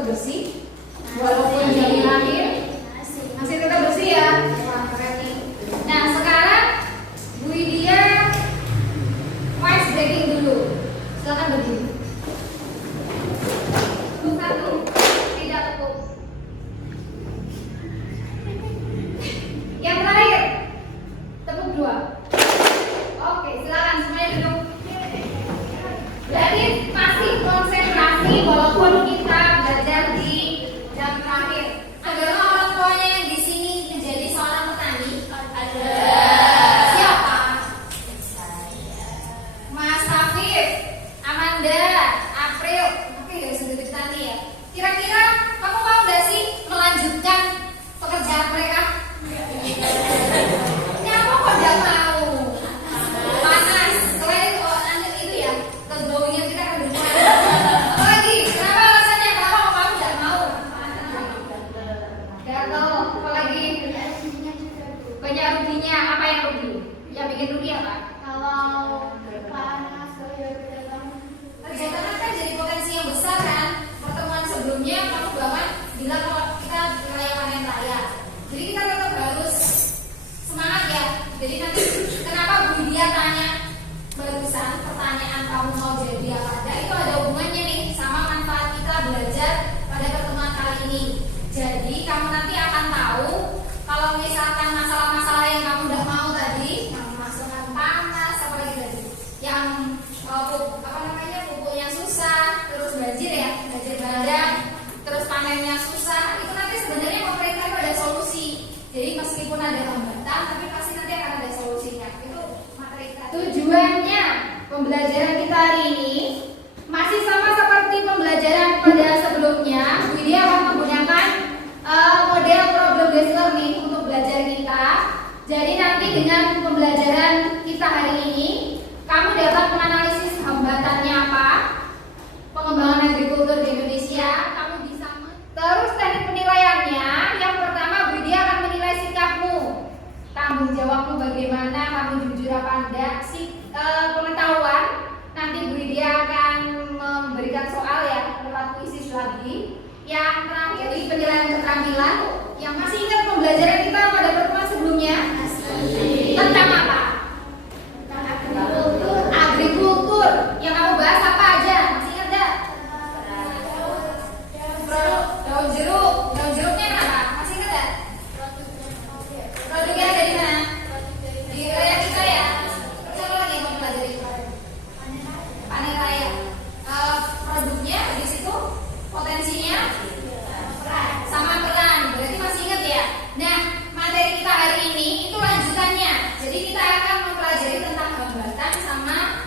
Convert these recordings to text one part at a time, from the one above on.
tetap bersih walaupun jam lahir masih tetap bersih ya. Wah, keren nih. Nah sekarang Bu Widya ice breaking dulu. Silakan berdiri. Satu, tidak tepuk. Yang terakhir, tepuk dua. Oke, silakan semuanya duduk. Berarti masih konsentrasi walaupun kita belajar di jam terakhir. Ada orang tuanya yang di sini menjadi seorang petani? Ada. Siapa? Saya. Mas Hafif, Amanda, April. Oke, gak usah jadi petani ya. Kira-kira kamu mau gak sih melanjutkan pekerjaan mereka? Kenapa kok gak mau? Panas. Selain itu ya, keglowingnya kita akan berkurang. Apalagi, kenapa alasannya? Kenapa kamu gak mau? Gatel. Apalagi? Banyak ruginya. Apa yang rugi? Yang bikin rugi apa? Kalau panas, Kegiatan kan jadi potensi yang besar kan. Pertemuan sebelumnya kamu bahkan bilang kalau kita wilayah panen raya. Jadi kita tetap harus semangat ya. Jadi nanti kenapa Bu Widya tanya barusan pertanyaan kamu mau jadi apa ada, itu ada hubungannya nih sama manfaat kita belajar pada pertemuan kali ini. Jadi kamu nanti akan tahu kalau misalkan masalah-masalah yang kamu udah mau tadi, yang masalah panas apa lagi tadi, yang pupuknya susah, terus banjir ya, banjir bandang, terus panennya susah, itu nanti sebenarnya pemerintah itu ada solusi. Jadi meskipun ada hambatan, tapi pasti nanti akan ada solusinya. Itu materi kita. Tujuannya pembelajaran kita hari ini masih sama seperti pembelajaran pada sebelumnya. Widya akan menggunakan model problem based learning untuk belajar kita. Jadi nanti dengan pembelajaran kita hari ini, kamu dapat menganalisis hambatannya apa, pengembangan agrikultur di Indonesia, kamu bisa. Terus teknik penilaiannya, yang pertama Bu Widya akan menilai sikapmu, tanggung jawabmu bagaimana, kamu jujur apa enggak, pengetahuan. Nanti Bu Widya akan memberikan soal ya, lewat kuisis lagi. Yang terakhir di penilaian keterampilan, yang masih ingat pembelajaran kita pada pertemuan sebelumnya tentang apa? Agrikultur. Yang kamu bahas apa aja? Masih ingat gak? Daun jeruk. Daun jeruknya kenapa? Masih ingat gak? Produknya ada di mana? Di wilayah kita ya. Terus apa lagi yang mau pelajari? Panen raya. Produknya di situ potensinya sama peran. Berarti masih ingat ya? Nah, materi kita hari ini itu lanjutannya. Jadi kita akan mempelajari tentang hambatan sama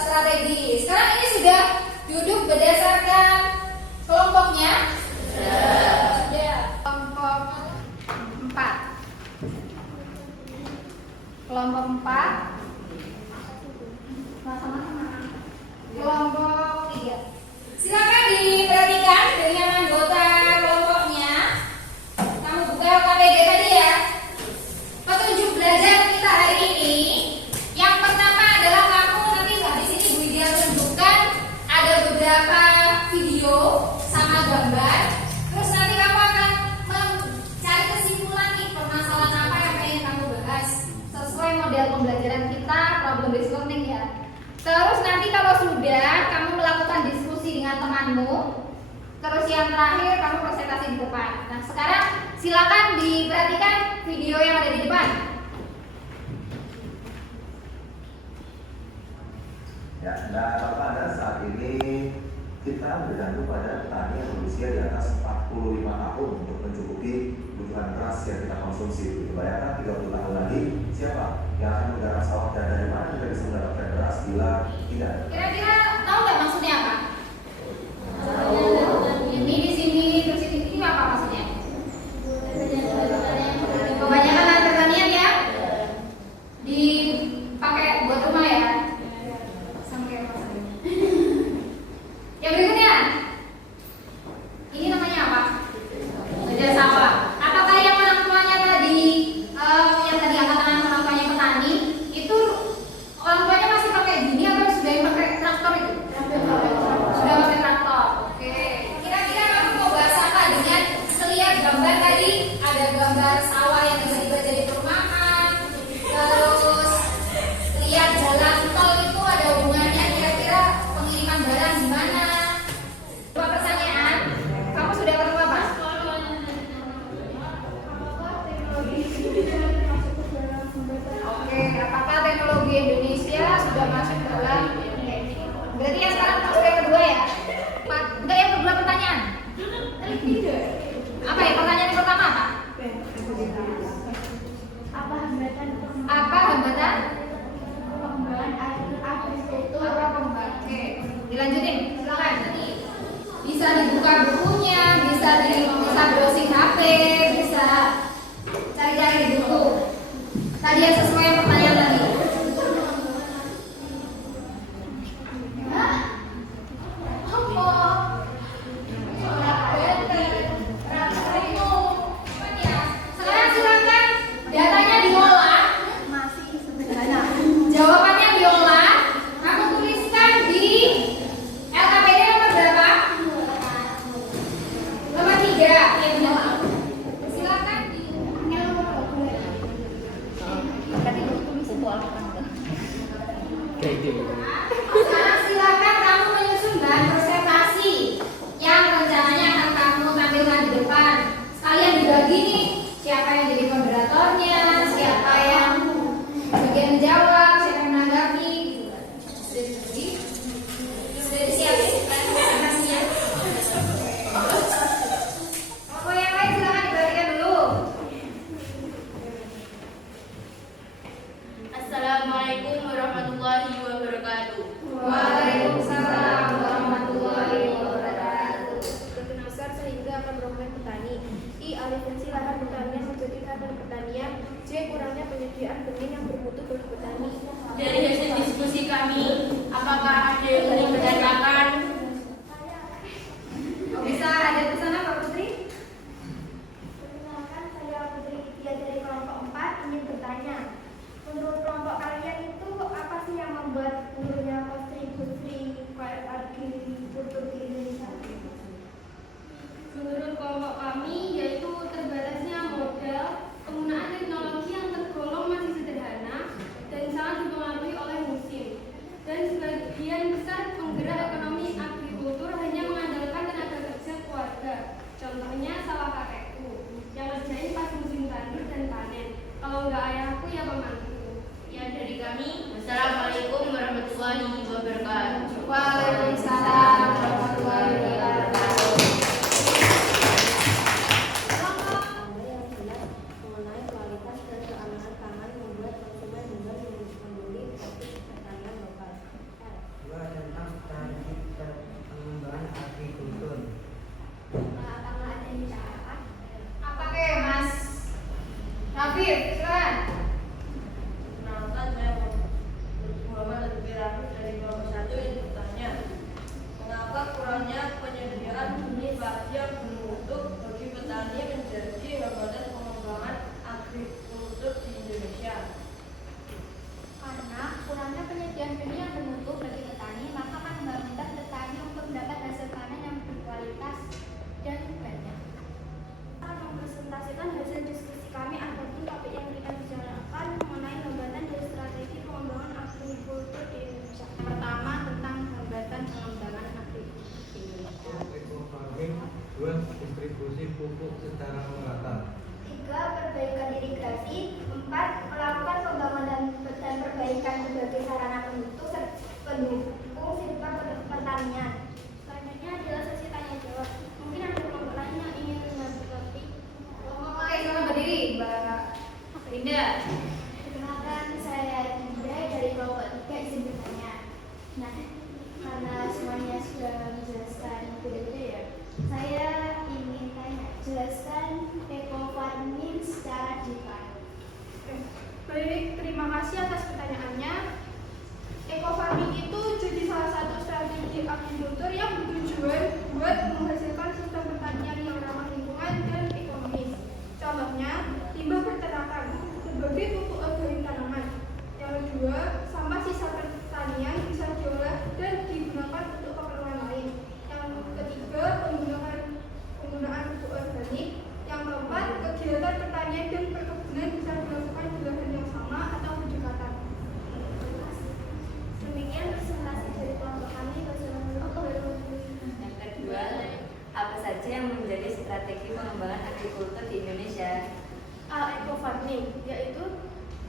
strategi. Sekarang ini sudah duduk berdasarkan kelompoknya. Sudah. Kelompok 4. Kelompok 4. Kelompok 3. Silakan diperhatikan dengan anggota kelompoknya. Kamu buka KPG tadi ya. Petunjuk belajar kita hari ini. Yang pertama adalah kamu nanti di sini Bu Widya tunjukkan ada beberapa video sama gambar. Terus nanti kamu akan mencari kesimpulan nih permasalahan apa yang pengen kamu bahas sesuai model pembelajaran kita problem based learning ya. Terus nanti kalau sudah kamu melakukan diskusi dengan temanmu. Terus yang terakhir kamu presentasi di depan. Nah sekarang silakan diperhatikan video yang ada di depan. Ya, dan pada saat ini kita bergantung pada petani yang berusia di atas 45 tahun untuk mencukupi kebutuhan beras yang kita konsumsi. Bayangkan 30 tahun lagi siapa yang akan menggarap sawah dan dari mana kita bisa mendapatkan beras bila tidak? Kira-kira tahu nggak maksudnya apa? Ini di sini terus ini apa maksudnya? Kebanyakan lahan pertanian ya dipakai buat rumah ya. Yang berikutnya, ini namanya apa? Beda sawah. Apakah yang orang tuanya tadi, yang tadi angkatan orang tuanya petani, itu orang tuanya masih pakai gini atau sudah pakai traktor itu? bisa dibuka bukunya, bisa browsing HP, bisa cari-cari di buku. Tadi yang sesuai pertanyaan tadi. Sekarang silakan datanya diolah. Masih sederhana. Jawabannya diolah. Kamu tuliskan di LKPD nomor berapa? Nomor 3. Ya benar. Silakan di Sekarang silakan kamu menyusun bahan presentasi yang rencananya akan kamu tampilkan di depan. Sekalian dibagi nih, siapa yang jadi moderatornya, siapa yang bagian menjawab, siapa yang menanggapi. Sudah disiapin presentasinya? Oke, yang lain silakan dibagikan dulu. Assalamualaikum warahmatullahi wabarakatuh. Waalaikumsalam warahmatullahi wabarakatuh. Berkena besar sehingga akan merugikan petani. I. Alih fungsi lahan pertanian menjadi lahan pertanian. J. Kurangnya penyediaan benih yang bermutu bagi petani. Dari hasil diskusi kami, apakah ada yang ingin menanyakan? Bisa ada di sana Pak Putri? Perkenalkan, saya Putri Itia dari kelompok 4 ingin bertanya. Menurut kelompok kalian itu apa sih yang membuat menurunnya kontribusi agrikultur di Indonesia? Menurut kelompok kami, yaitu terbatasnya modal, penggunaan teknologi yang tergolong masih sederhana dan sangat dipengaruhi oleh musim. Dan sebagian besar penggerak ekonomi agrikultur hanya mengandalkan tenaga kerja keluarga. Contohnya sawah kakekku, yang ngerjain pas musim tandur dan panen. Kalau nggak ayahku ya pamanku. Ya, dari kami, Wassalamualaikum warahmatullahi wabarakatuh. Waalaikumsalam warahmatullahi wabarakatuh. Ada yang jelas mengenai kualitas dan keamanan pangan membuat konsumen juga membeli produk pertanian lokal. Dua tentang strategi pengembangan agrikultur. Apakah ada yang cara? Apa ke Mas Rafif? Silakan. Perkenalkan, saya Muhammad Azmi Rafif dari kelompok 1 ingin bertanya, mengapa kurangnya penyediaan benih padi yang bermutu bagi petani menjadi hambatan pengembangan agrikultur di Indonesia? Karena kurangnya penyediaan benih yang bermutu bagi petani, maka akan membangunkan petani untuk mendapat hasil panen yang berkualitas dan banyak. Akan mempresentasikan hasil diskusi kami adapun topik yang kita bicarakan mengenai hambatan dan strategi pengembangan agrikultur di Indonesia. Pertama, tentang hambatan pengembangan agrikultur di Indonesia. Eco-farming. Dua, distribusi pupuk secara merata. 3. Perbaikan irigasi. 4. Melakukan pembangunan dan perbaikan berbagai sarana pendukung sektor pertanian. Selanjutnya adalah sesi tanya jawab. Mungkin ada kelompok lain yang ingin menanggapi. Kelompok lain sama berdiri, Mbak Linda. Perkenalkan, saya Indra dari kelompok 3 izin bertanya. Nah, karena semuanya sudah menjelaskan berbeda ya, saya ingin tanya, jelaskan eco farming secara detail. Baik, terima kasih atas pertanyaannya. Eco farming itu jadi salah satu strategi agrikultur yang bertujuan buat menghasilkan sistem pertanian yang ramah lingkungan dan ekonomis. Contohnya, limbah peternakan sebagai pupuk organik tanaman. Yang kedua, sampah sisa pertanian bisa diolah dan digunakan untuk keperluan lain. Yang ketiga, penggunaan pupuk organik. Yang keempat, kegiatan pertanian dan perkebunan bisa dilakukan di lahan yang sama atau berdekatan. Demikian presentasi dari kelompok kami. Yang kedua, apa saja yang menjadi strategi pengembangan agrikultur di Indonesia? Eco farming, yaitu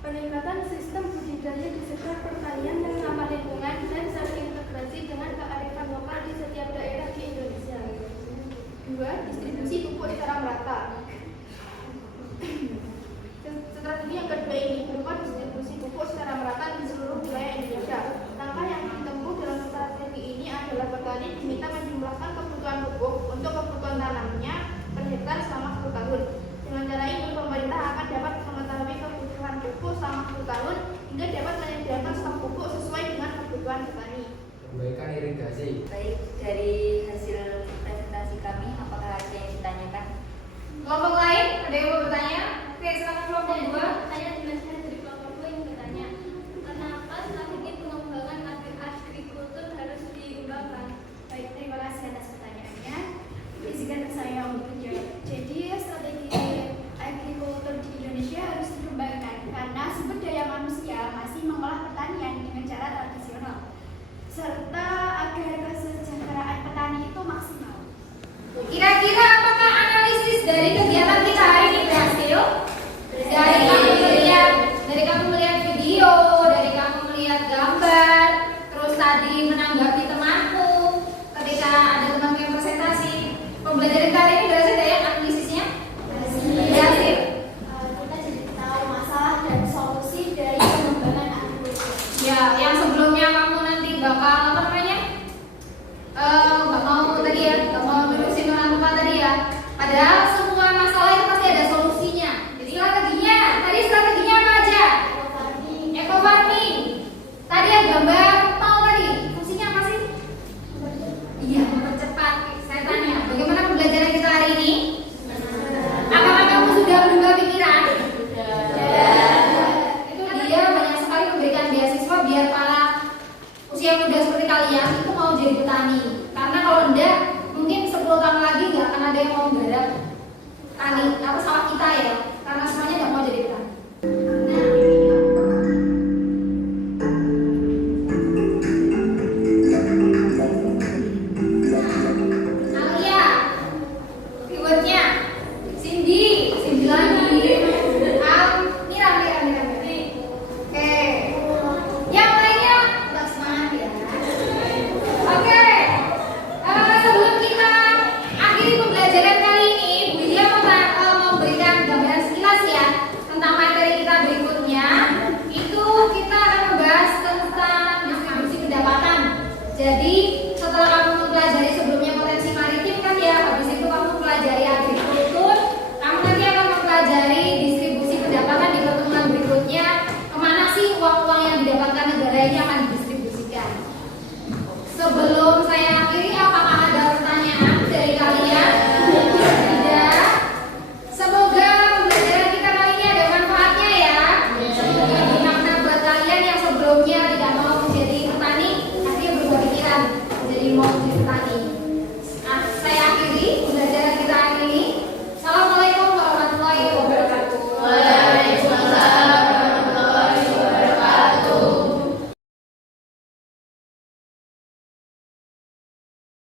peningkatan sistem budidaya di sektor pertanian yang ramah lingkungan dan terintegrasi dengan kearifan lokal di setiap daerah di Indonesia. 2. Distribusi pupuk secara merata. Strategi yang kedua ini berupa distribusi pupuk secara merata di seluruh wilayah Indonesia. Langkah yang ditempuh dalam strategi ini adalah petani diminta menjumlahkan kebutuhan pupuk untuk kebutuhan tanamnya per hektar selama 10 tahun. Dengan cara ini, pemerintah akan dapat mengetahui kebutuhan pupuk selama 10 tahun hingga dapat menyediakan stok pupuk sesuai dengan kebutuhan petani. Perbaikan irigasi. Baik, dari hasil presentasi kami, apakah ada yang ditanyakan? Kelompok lain ada yang mau bertanya? Oke, silakan kelompok 2. Saya dimensikan dari kelompok 2 yang bertanya, kenapa strategi pengembangan agrikultur harus diubahkan? Baik, terima kasih atas pertanyaannya. Izinkan saya untuk menjawab. Jadi, strategi agrikultur di Indonesia harus dikembangkan karena sumber daya manusia masih mengolah pertanian dengan cara tradisional, serta agar kesejahteraan petani itu maksimal. Kira-kira apakah analisis dari kegiatan kita hari ini berhasil? Dari kamu melihat video, dari kamu melihat gambar, terus tadi menanggapi temanku ketika ada temanku yang presentasi. Pembelajaran kali ini berhasil ya analisisnya? Berhasil. Kita jadi tahu masalah dan solusi dari pengembangan agrikultur. Ya, yang sebelumnya kamu nanti bakal apa namanya? Nggak mau tadi ya, nggak mau nerusin orang tua tadi ya. Padahal semua masalah itu pasti ada solusinya. Jadi strateginya apa aja? Eco farming. Tadi yang gambar mau tadi fungsinya apa sih? Iya, mempercepat. Saya tanya, bagaimana pembelajaran kita hari ini? Apakah kamu sudah berubah pikiran? Itu dia banyak sekali memberikan beasiswa biar para usia muda seperti kalian itu mau jadi petani. Karena kalau enggak, mungkin 10 tahun lagi nggak akan ada yang mau menggarap tani. Apa salah kita ya? Karena semuanya nggak mau jadi petani. Alia, keywordnya Cindy lagi. Mira. Oke, yang lainnya tetap semangat ya. Oke, sebelum kita akhiri pembelajaran kali ini, Bu Dia mau memberikan gambaran sekilas ya tentang materi kita berikutnya. Itu kita akan membahas tentang distribusi pendapatan. Jadi setelah kamu mempelajari sebelumnya potensi maritim kan ya, habis itu kamu mempelajari agrikultur, kamu nanti akan mempelajari distribusi pendapatan di pertemuan berikutnya. Kemana sih uang-uang yang didapatkan negara ini akan didistribusikan? Sebelum saya akhiri, apakah ada pertanyaan dari kalian? Tidak. Semoga pembelajaran kita kali ini ada manfaatnya ya. Semoga bermakna buat kalian yang sebelumnya tidak mau menjadi petani, akhirnya berubah pikiran jadi mau menjadi petani.